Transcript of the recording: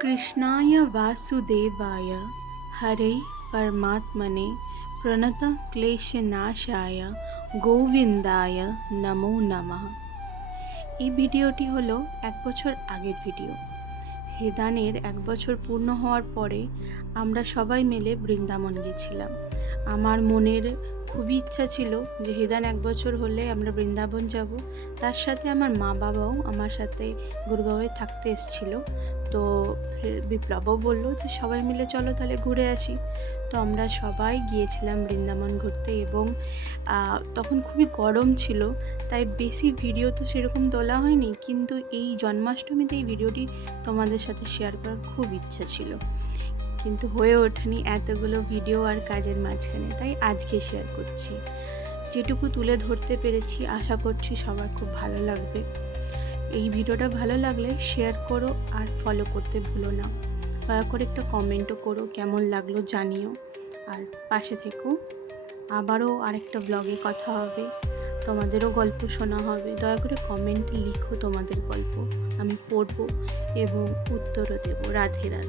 कृष्णाय वासुदेवाय हरे परमात्मने प्रणतक्लेशनाशाय গোবিন্দায় নমো নমঃ। এই ভিডিওটি হলো 1 বছর আগের ভিডিও। হেদানের 1 বছর পূর্ণ হওয়ার পরে আমরা সবাই মিলে বৃন্দাবন গেছিলাম। আমার মনের খুবই ইচ্ছা ছিল যে হেদান 1 বছর হলে আমরা বৃন্দাবন যাব। তার সাথে আমার মা বাবাও আমার সাথে গুরগাঁওয়ে থাকতে এসেছিল। তো বিপ্লবও বললো যে সবাই মিলে চলো তাহলে ঘুরে আসি। তো আমরা সবাই গিয়েছিলাম বৃন্দাবন ঘুরতে এবং তখন খুবই গরম ছিল, তাই বেশি ভিডিও তো সেরকম তোলা হয়নি, কিন্তু এই জন্মাষ্টমীতে এই ভিডিওটি তোমাদের সাথে শেয়ার করার খুব ইচ্ছা ছিল, কিন্তু হয়ে ওঠেনি এতগুলো ভিডিও আর কাজের মাঝখানে, তাই আজকে শেয়ার করছি। যেটুকু তুলে ধরতে পেরেছি আশা করছি সবার খুব ভালো লাগবে। এই ভিডিওটা ভালো লাগলে শেয়ার করো আর ফলো করতে ভুলো না। দয়া করে একটা কমেন্টও করো, কেমন লাগলো জানিও, আর পাশে থেকো। আবারও আরেকটা ব্লগে কথা হবে, তোমাদেরও গল্প শোনা হবে। দয়া করে কমেন্টে লিখো তোমাদের গল্প, আমি পড়বো এবং উত্তরও দেবো। রাধে রাধে।